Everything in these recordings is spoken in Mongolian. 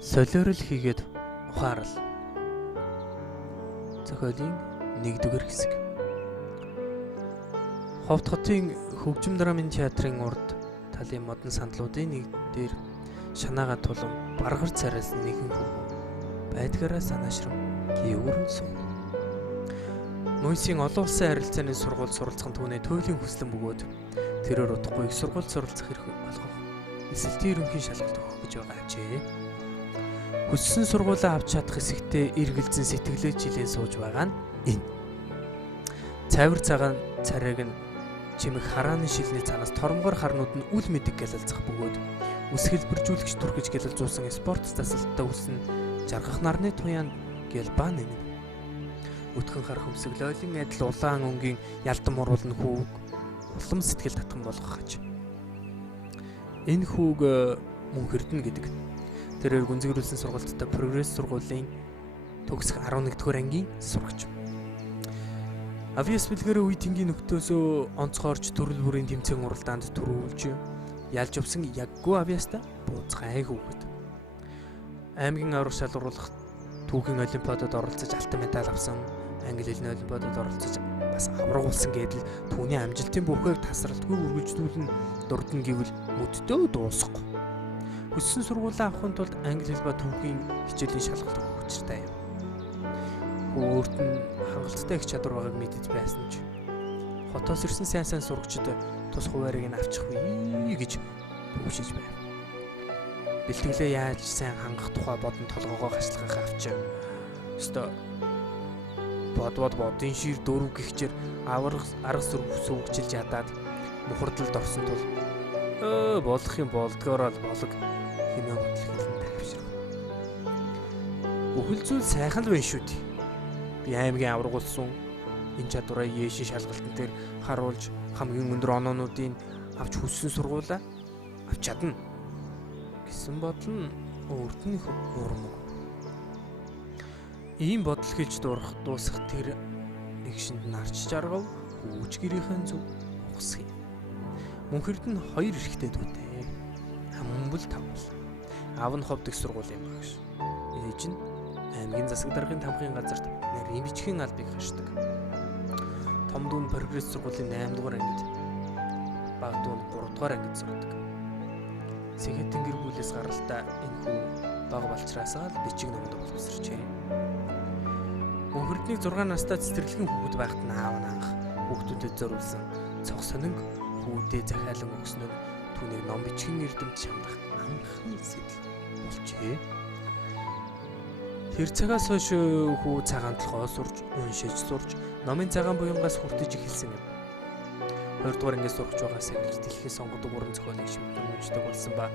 Солиорол хийгээд ухаарал. Зохиолын 1-р хэсэг. Ховд хотын хөгжим драмын театрын урд талын модон сандлуудын нэг дээр шанаагаа тулан баргар царайлсан нэгэн хүн байдгаараа санаашрам гүйвэрэн суув. Мөнсийн олон улсын харилцааны сургууль суралцах түүний туйлын хүслэн бөгөөд тэрээр удахгүй их сургуульд суралцах хэрэг болгох. Эсвэл тэр ерөнхий шалгалт өгөх гэж байгаа ажээ. Хүссэн сургуулаа авч чадах хэсэгтээ эргэлзэн сэтгэлээ жилийн сууж байгаа нь энэ. Цайвар цагаан царайг нь чимэг харааны шилний цанаас тормгоор харнууд нь үл мэдэг гялалзах бөгөөд үс хэлбэржүүлэгч түргэж гялалзуусан спорт тасалтай үсэн жаргах нарны туяанд гэлбан нэмнэ. Өтгөн хар хөмсөглөөлөн адил улаан өнгийн ялдан муруулн хүүг улам сэтгэл татхан болгох гэж. Энэ хүүг мөн хэрдэн гэдэг. Тэрээр гүнзгийрүүлсэн сургалтад прогресс сургуулийн төгсөх 11-р ангийн сурагч. Авиас бэлгэрээ үе тэнгийн нөхдөөсөө онцгоорч төрөл бүрийн тэмцээн уралдаанд төрүүлж ялж явсан яггүй авиаста бууцгай хүүхэд. Аймгийн аврах шалгаруулах түүхийн олимпиадад оролцож алтан медаль авсан, англи хэлний олимпиадад оролцож бас аврагуулсан гэдэл түүний амжилтын бүхээг тасралтгүй үргэлжлүүлэн дурдан гэвэл мөддөө дуусахгүй. Хүссэн сургуулаа авахын тулд англи хэл ба түүхийн хичээлийн шалгалт өгөх учиртай юм. Өөрт нь хангалттай их чадвар байгааг мэдэж байсан ч хотоос ирсэн сайн сурагчид тус хуваарийг нь авчих вэ гэж төвшиж байв. Бэлтгэлээ яаж сайн хангах тухай бодон толгоогоо хашлахаа авч. Өстө бодын шир дөрөв гихчээр арга сөргөжилж ядаад мухардалд орсон тул болох юм болдгоороо болог хэмээн хөтлөхөнд тавьшрав. Бүхэл зүйл сайхан л байна шүү дээ. Би аймгийн аврагуулсан энэ чадвараа Есүс шалгалтын дээр харуулж хамгийн өндөр оноонуудыг авч хүссэн сургуулаа авч чадна гэсэн бодол нь өөртнийх урам. Ийм бодол хийж дуусах тэр нэгшинд нарч жаргав хүүч гэрийнхэн зүг ухсхий. Мөн хэрдэн 2 эрэгтэй дүүтэй. Хамбал тавс. Аав нь ховд их сургууль юм багш. Ээж нь аймгийн засаг даргын тамхын газарт нарийн бичгийн албыг хашдаг. Том дүү нь прогресс сургуулийн 8-р ангид, баг дүү нь 3-р ангид сурдаг. Сэхэтэн гэр бүлээс гаралтаа энэ хүү баг балчраасаа л бичиг номд боловсрчээ. Мөнхөрдний 6 настай цэцэрлэгэн хүүхэд байхад нь аав нь анх хүүхдүүдэд зориулсан цог сонинг хүүдээ захиалан өгснөөр түүнийг ном бичгийн эрдэмт шамдах анхны сэтэл болжээ. Тэр цагаас хойш хүү цагаан толгой сурж, уншиж сурж, номын цагаан буянгаас хүртэж эхэлсэн юм. 2-р ангиас сурч байгаа сагч дэлхийн сонгодог уран зохиолыг шимтэн уншдаг болсон ба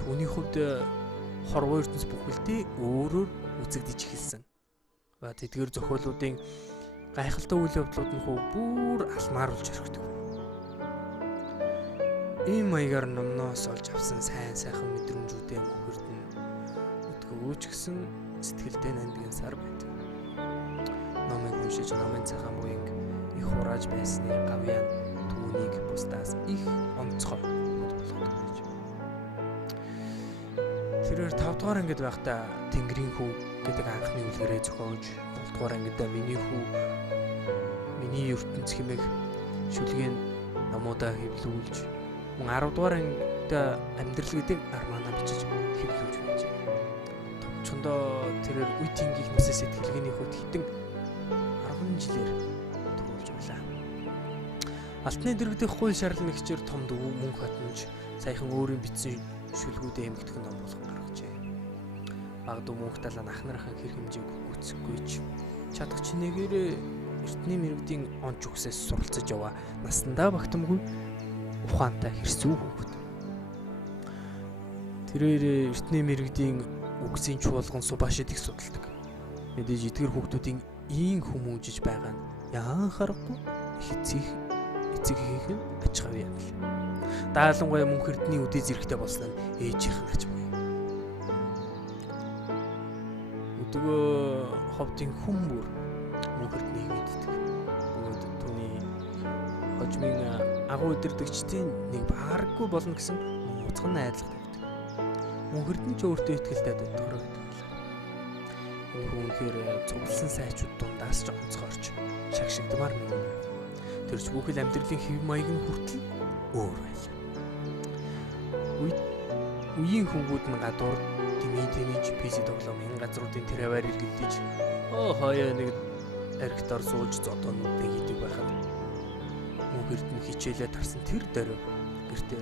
түүний хувьд хорвоо ертөнц бүхэлдээ өөрөөр үзэгдэж эхэлсэн. Ба тэдгээр зохиолуудын гайхалтай үйл явдлууд нь хүү бүр алмааруулж орхидог. Ийм маягаар номноос олж авсан сайхан мэдрэмжүүдээ мөнхөрд нь өдгөөч гисэн сэтгэлдээ нандинсаар байд. Номыг уншиж номын цагаан буянг их хурааж байсны гавьяа түүнийг бусдаас их онцгой болгодог байж. Тэрээр 5-р ангид байхдаа Тэнгэрийн хүү гэдэг анхны үлгэрээ зохиож, 7-р ангидаа миний ертөнц хэмээх шүлгийн номуудаа хэвлүүлж, мөн 10-р ангидаа амьдрал гэдэг армаанаа бичиж хэвлүүлж байж. Товчондоо тэрээр үе тэнгийн мэсэ сэтгэлгээний хөт хитэн 10 жилээр төрүүлж байлаа. Алтны дэрэг дэх хууль шаарлын хичээр том дүү мөн хатнж саяхан өөрийн бичсэн шүлгүүдээ эмгэгдэх ном болгон гаргажээ. Баг дүү мөнх талаа ахнархан хэр хэмжээг гүцэхгүйч чадах чинээгээр эртний мэрэгдийн онч үгсээс суралцаж яваа насандаа багтамгүй ухаантай хэрсүү хүүхэд. Тэрээр эртний мэрэгдийн үгсийн чуулган субашид их судалдаг. Мэдээж эдгээр хүүхдүүдийн ийм хүмүүжиж байгаа нь яан харахгүй эцэг хийх нь ач хавь юм л. Даалангуй мөн хэрдний үдээ зэрэгтэй болсон нь ээжийнх нь ач буй. Өдгөө ховдын хүмүүр мөн хэрднийг мэддэг. Бөгөөд түүний хожмын агуу өдөрдөгчдийн нэг бааргүй болно гэсэн нууцхан найдлага тавьдаг. Мөн Эрдэнэ ч өөртөө итгэлтэй дотороо байдаг. Энэ хүн үнэхээр цугласан сайчууд дундаас ч онцгойрч шагшигдмаар нэг юм. Тэрч бүхэл амьдралын хэв маяг нь хүртэл өөр байлаа. Үеийн хөвгүүд нь гадуур дэмий PC тоглоом энэ газруудын тэрээр иргэлдэж хаяа нэг архитектор сууж зодоонуудыг хийдэг байхад мөн Эрдэнэ хичээлээ тарсан тэр дөрөв гэртээ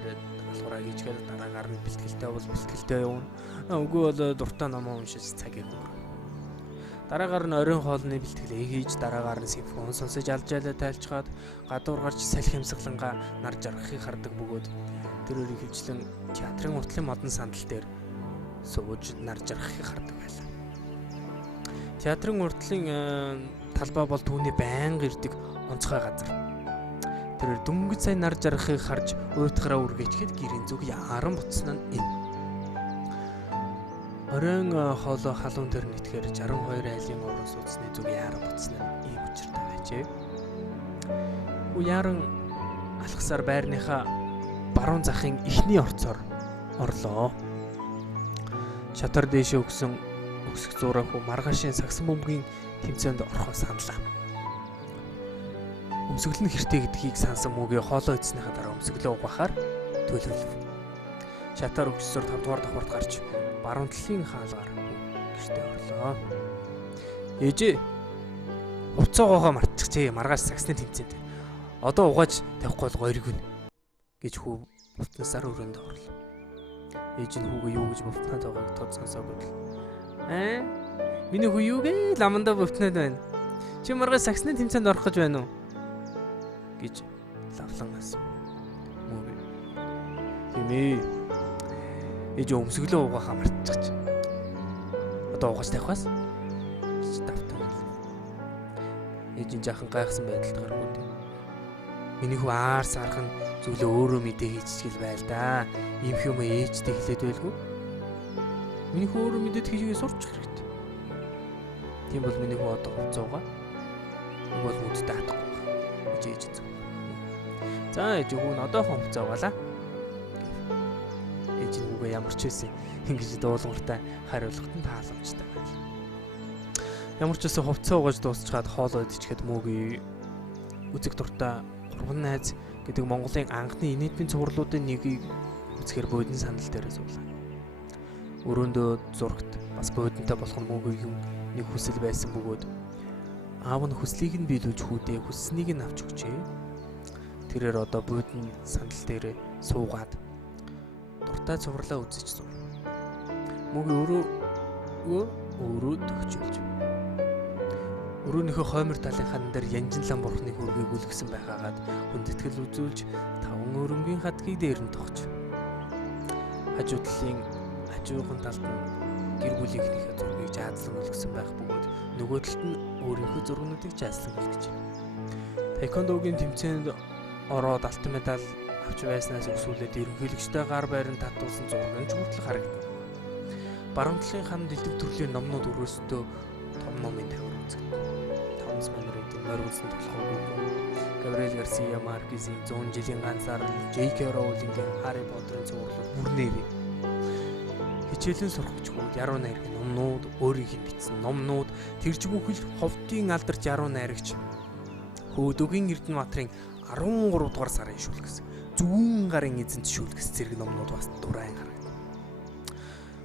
болохоор хийжгээд дараагаар нь бэлтгэлтэй явна. Үгүй бол дуртай номоо уншиж цагийг өнгөрөв. Дараагаар нь оройн хоолны бэлтгэлээ хийж дараагаар нь симфон сонсож алжаалаа тайлчгаад гадуур гарч салхи хэмсгэлэнга нар жаргахыг хардаг бөгөөд тэрээр ихэвчлэн театрын уртлын модон сандал дээр сууж нар жаргахыг хардаг байлаа. Театрын уртлын талбай бол түүний байнга ирдэг онцгой газар. Тэрээр дөнгөж сайн нар жаргахыг харж уйтгараа үргээчгээд гэрийн зүг яран буцсан нь энэ. Оройн хоолой халуун дээр нэтгээр 62 айлын орон сууцны зүг яран буцсан нь ийм учиртай байжээ. Яран алхсаар байрныхаа баруун захын эхний орцоор орлоо. Шатар дээшээ өгсөн өксөх зураг хүү маргаашийн сагсан бөмбөгийн тэмцээнд орохоо саналаа. Өмсгөл нь хэртэй гэдгийг сансан мөгийн хоолой эцснийхаа дараа өмсгөлөө угаахаар төлөвлөв. Шатар өгсөөр 5 дугаар давхарт гарч баруун талын хаалгаар гэртээ орлоо. Ээжээ хувцаагаагаа мартчихжээ. Маргааш сагсны тэмцээнд. Одоо угааж тавихгүй бол гоёрг нь гэж хүү бутнасаар өрөөнд орлоо. Ээж нь хүүгээ юу гэж бутнаад байгааг тод сонсоогүй л. Миний хүү юугээ ламандаа бутнаад байна. Чи маргааш сагсны тэмцээнд орох гэж байна уу? гэж лавлан асуув. Мөг. Тэмээ. Ээж өмсгөлөө угаахаа мартчихж. Одоо угааж тавихаас гэж давтав. Ээж нь жаахан гайхсан байдалтайгаар хөөд. Миний хүү аар сархан зүйлээ өөрөө мэдээ хийчихэл байл да. Ийм юм ээжтэй хэлээд байлгүй. Миний хүү өөрөө мэдээд хийгээ сурчих хэрэгтэй. Тийм бол миний хүү одоо хувцаагаа нэг бол үдтэй хатахгүй гэж ээж зүг. За ээж хүү нь одоо хувцаагаалаа. Ээж нь үгүй ямар ч байсан ингэж дуулууртай хариулахад нь тааламжтай байл. Ямар ч байсан хувцаа угааж дуусчаад хоолой идчихэд мөгийн үзэг дуртай гурван найз гэдэг Монголын анхны нийтийн цувралуудын нэгийг үзэхээр бодин санал дээр суулаа. Өрөөндөө зурагт бас бодинтой болох нь мөгийн нэг хүсэл байсан бөгөөд аав нь хүслийг нь биелүүлж хүүдээ хүсснийг нь авч өгчээ. Тэрээр одоо бодин санал дээр суугаад дуртай цувралаа үзэж суув. Мөгийн өөрөө төгчүүлж. Өрөөнийхөө хоймор талын хан дээр янжинлан бурхны хөргийг үлгсэн байгаагаад хүндэтгэл үзүүлж 5 өрөнгийн хадгийг дээр нь тогч. Хажуу талын хажуухан талд нь гэр бүлийнхнийхээ зургийг жаадлан үлгсэн байх бөгөөд нөгөө талд нь өөрийнхөө зургуудыг жаадлан үлгэж. Таеквондогийн тэмцээнд ороод алтан медаль авч байснаас өсвөлээд ерөнхийлөгчтэй гар байранд татуулсан зураг нь хүртэл харагдана. Баруун талын хан дэлгэв төрлийн номнууд өрөөсдөө том номын тавир үзэгдэнэ. Томас Манрейдийн морилсан тоглохоогүй. Габриэл Гарсиа Маркизийн 100 жилийн ганцаар J.K. Rowling-ийн Harry Potter-ын зурлал бүр нэрээ. Хичээлэн сурахч хүүд яруу найргийн номнууд, өөрийнх нь бичсэн номнууд, тэрч бүхэл ховдын алдарч яруу найрагч Хөөдөгийн Эрдэнэбаатарын 13 дугаар сарын шүлгэс, зүүн гарын эзэнт шүлгэс зэрэг номнууд бас дурайн харагдана.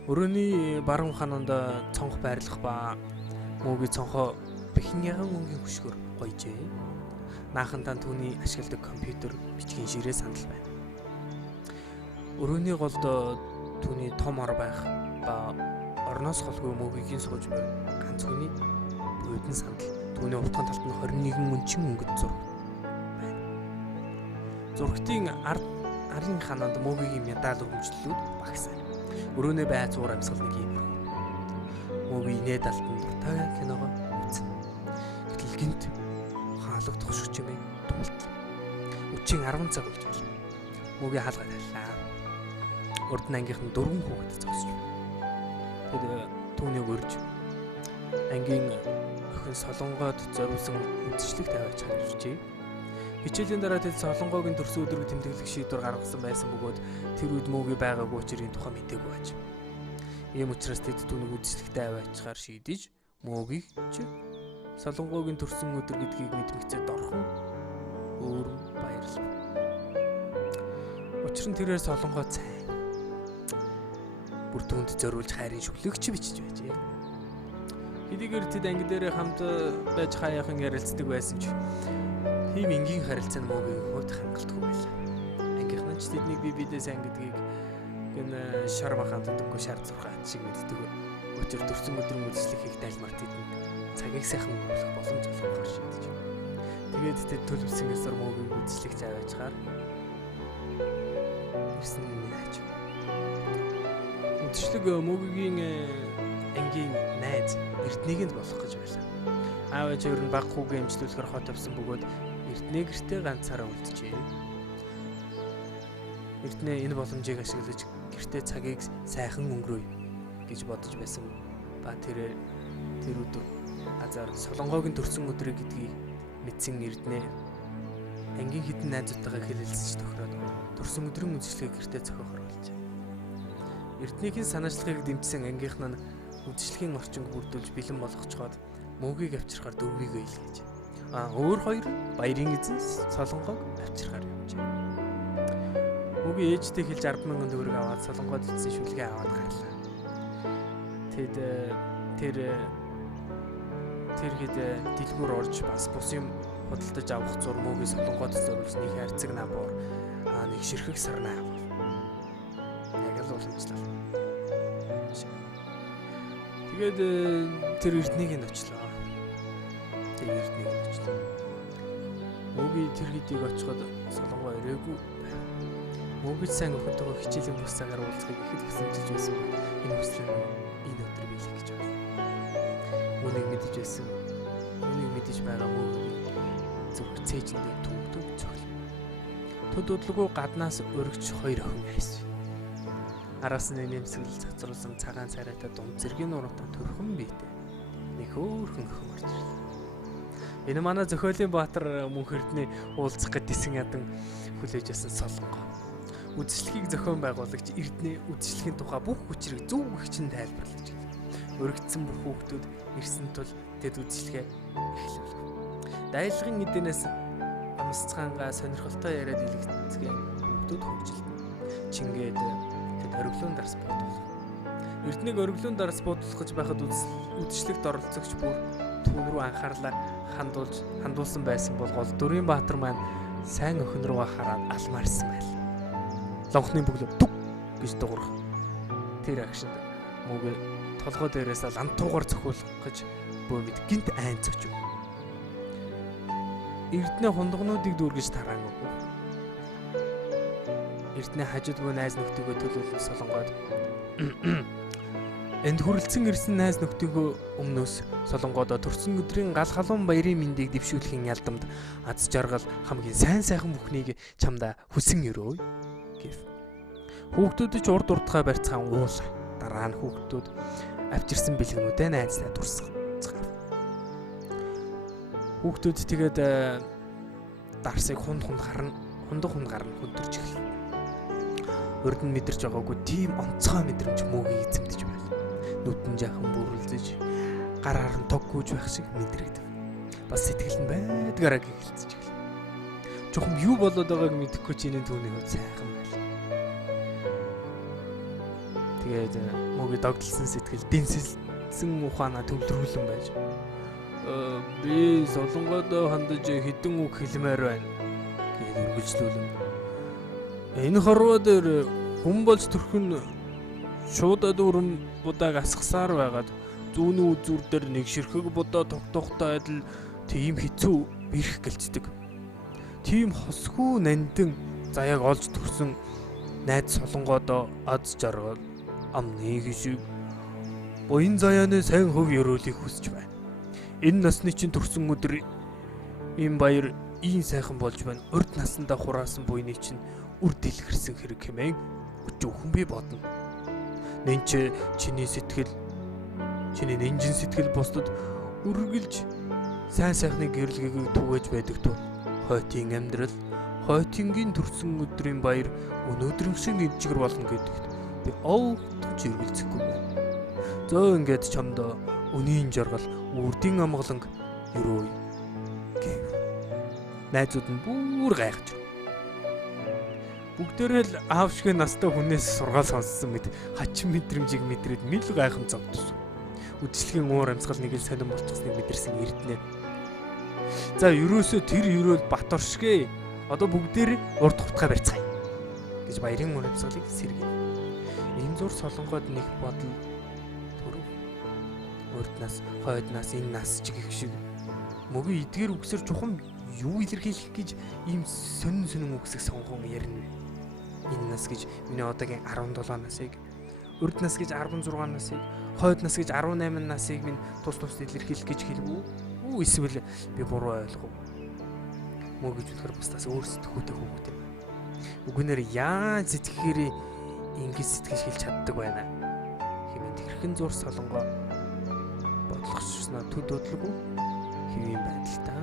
Өрөөний баруун хананд цонх байрлах ба мөгийн цонхоо бэхнийхэн өнгийн хөшгөр гоёжээ. Наахантаа түүний ашигладаг компьютер бичгийн ширээ санал байна. Өрөөний голд түүний том ор байх ба орноос холгүй мөгийн сууж буй ганц хүний бодин сандал. Түүний утган талд нь 21 мөнчин өнгөт зураг байна. Зурагтын арын хананд мөгийн медаль өргөмжлөлүүд багасаа. Өрөөнөө байц уур амьсгал нэг юм. Мөгийн инээд алтан дуртай киногоо үзэн. Гэтэл гинт хаалга тохшгч юм дуулт. Өчийн 10 цаг болж байна. Мөгийн хаалгаа таллаа. Урд нь ангийнх нь 4 хүүхэд зогсож байна. Тэгээд түүнийг өрж ангийн охин солонгоод зориулсан үдшилэг тавиач харжээ. Хичээлийн дараа тэд солонгогийн төрсөн өдрөг тэмдэглэх шийдвэр гаргасан байсан бөгөөд тэр үед мөгийн байгаагүй учрын тухай мэдээгүй байж. Ийм учраас тэд түүнийг үдшилтэд аваачаар шийдэж мөөгийг ч Солонгогийн төрсөн өдөр гэдгийг мэдмэгцээд орхон өөрөм баярлав. Учир нь тэрээр Солонгоо цай бүр түүнд зориулж хайрын шүлэгч бичиж байжээ. Хэдийгээр тэд анги дээр хамт байж хаяахан ярилцдаг байсан ч тийм энгийн харилцаа нь мөөгийн хувьд хангалтгүй байлаа. Ангийнхан ч тэднийг бие сайн гэдгийг энэ шармахан дутггүй шар зурхаад шиг мэддэг. Учир төрсөн өдрийн үйлчлэг хийх тайлбар тэдэнд цагийг сайхан өнгөрүүлэх боломж олгохоор шийдэж. Тэгээд тэд төлөвсөн ёсоор мөөгийг үйлчлэгч аваачаар ирсэн юм яаж. Үйлчлэг мөөгийн ангийн найз Эрдэнэгэнд болох гэж байлаа. Аав ээж өөр нь баг хүүгээ эмчлүүлэхээр хот авсан бөгөөд Эрдэнэ гэртээ ганцаараа үлджээ. Эрдэнэ энэ боломжийг ашиглаж гэртээ цагийг сайхан өнгөрөөе гэж бодож байсан. Ба тэр өдөр азар Солонгогийн төрсөн өдрөө гэдгийг мэдсэн Эрдэнэ ангийн хитэн найзуудтайгаа хэлэлцэж тохироод төрсөн өдрийн үйлчлэгийг гэртээ зохиох оруулжээ. Эрдэнэгийн санаачлагыг дэмжсэн ангийнхан нь үйлчлэгийн орчинг бүрдүүлж бэлэн болгочхоод мөөгийг авчрахаар дөрвийгөө илгээж. Өөр хоёр баярын эзэн Солонгог авчрахаар явжээ. Мөөгийн ээжтэй хэлж 10,000 төгрөг аваад Солонгод үлдсэн шүлгээ аваад гарлаа. Тэр хэд дэлгүүр орж бас бус юм худалдаж авах зур мөөгийн Солонгод зориулж нэг хайрцаг набор нэг ширхэг сарнаа авав. Яг л уламжлал. Тэгээд тэр Эрдэнэгийг очлоо. Мөөгийн тэр хэдийг очиход Солонгоо ирээгүй. Мөөгийн сайн өхөнтэйгөө хичээлийн бус цагаар уулзахыг ихэд хүсэж байсан. Энэ хүсэл нь энэ өдөр биелэх гэж байна. Үүнийг мэдэж байсан. Үүнийг мэдэж байгаа мөөгийн зөвхөн цээжиндээ түг цоглоо. Төдөөдлөгөө гаднаас өргөж хоёр охин байсан. Араас нь нэмсгэл цацруулсан цагаан царайтай дунд зэргийн нуратаа төрхөн биетэй нэг хөөрхөн охин орж ирлээ. Энэ манай зохиолын баатар мөнх Эрдэнэ уулзах гэж дисэн ядан хүлээж асан Солонгоо. Үдшилтгийг зохион байгуулагч Эрдэнэ үдшилтийн тухай бүх хүчрийг зөв гихчин тайлбарлаж байна. Өргөдсөн бүх хүүхдүүд ирсэн тул тэд үдшилгээ эхлэв. Дайлагын эднээс амсцгаангаа сонирхолтой яриад илгэцгэн хүүхдүүд хөгжилдөн. Чингээд тэд ориглон дарс буудуулах. Эрдэнэг ориглон дарс буудуулах гэж байхад үдшилтэд оролцогч бүр түүн рүү анхаарлаа хандуулсан байсан бол гол Дөрвийн Баатар маань сайн охин руугаа хараад алмаарсан байл. Лонхны бүглөө түг гэж дуурах. Тэр агшинд мөөгөө толгой дээрээс лантуугаар цохиулах гэж бөөмд гинт айн цочив. Эрдэнэ хундагнуудыг дүүргэж тараангүй. Эрдэнэ хажуудгүй найз нөхдөгөө төлөөлөх Солонгоод энд хүрэлцэн ирсэн найз нөхдөгөө өмнөөс Солонгоодо төрсөн өдрийн гал халуун баярын мэндийг дэвшүүлэхийн ялдамд аз жаргал хамгийн сайхан бүхнийг чамда хүсэн өрөө гэв. Хүүхдүүд ч урд урдгаа барьцгаан уулаа. Дараа нь хүүхдүүд авчирсан бэлгэнүүдээ найзлаа дурсацгаав. Хүүхдүүд тэгээд дарсыг хундаг гарна хүндэрч эхлэв. Урд нь мэдэрч байгаагүй тийм онцгой мэдрэмж мөөгийг эзэмдэж байв. Нүдэн жаахан бүрэлзэж гараар нь тог гүйж байх шиг мэдрэгдэв. Бас сэтгэл нь байдгаараа гихэлцэж эхлэв. Чухам юу болоод байгааг мэдэхгүй ч энэ түүний хувьд сайхан байлаа. Тэгээд мөөгийн догдолсон сэтгэл дэнсэлсэн ухаанаа төвлөрүүлэн байж би Солонгоодо хандаж хэдэн үг хэлмээр байна гэж үргэлжлүүлэн энэ хорвоо дээр хүн болж төрхөн шуудад өрөм будааг асгасаар байгаад зүүнэн үзүр дээр нэг ширхэг будаа тогтоохтой адил тийм хэцүү бэрх гэлцдэг. Тийм хосгүй нандин заяаг олж төрсөн найз Солонгоодо аз жаргал амны шиг буян заяаны сайн хөв ёроолыг хүсэж байна. Энэ насны чинь төрсөн өдөр ийм баяр ийм сайхан болж байна. Урд насандаа хураасан буйны чинь үр дэлгэрсэн хэрэг хэмээн өчүүхэн би бодно. Чиний нэнжин сэтгэл бусдад үргэлж сайн сайхны гэрлэгийг түгэж байдаг тул хойтын амьдрал, хойтынгийн төрсөн өдрийн баяр өнөөдрийн шиг нэвчгэр болно гэдэгт би овч эргэлзэхгүй байна. Зөө ингээд чамд өнийн жаргал үрдийн амгаланг юруу гэв. Найзууд нь бүр гайхаж. Бүгдээрээ л аав шиг настай хүнээс сургаал сонссон мэт хачин мэдрэмжийг мэдрээд мэл гайхан зогдсон. Үдшилгийн уур амьсгал нэг л сонирн болчихсныг мэдэрсэн Эрдэнэ. За ерөөсөө тэр ерөөл бат оршгэ. Одоо бүгдээр урд хувтгаа барьцгаая гэж баярын уур амьсгалыг сэргэв. Ийм зур солонгоод нэг бодол төрөв. Урднаас, хойднаас энэ нас ч гэх шиг мөгийн эдгээр үгсээр чухам юу илэрхийлэх гэж ийм сонин үгсийг сонгон ярина. Энэ нас гэж миний одоогийн 17 насыг, урд нас гэж 16 насыг, хойд нас гэж 18 насыг минь тус илэрхийлэх гэж хэлв үү? Эсвэл би буруу ойлгов. Мөг гэж үлгэр бусдаас өөр сэтгүүтэй хүүхэд юм. Үгүнээр яаж сэтгэхээр ингэж сэтгэж хэлж чаддаг байна. Хэмээн тэрхэн зур солонгоо бодлогочсноо төд бодлого хэвийн байдалтай.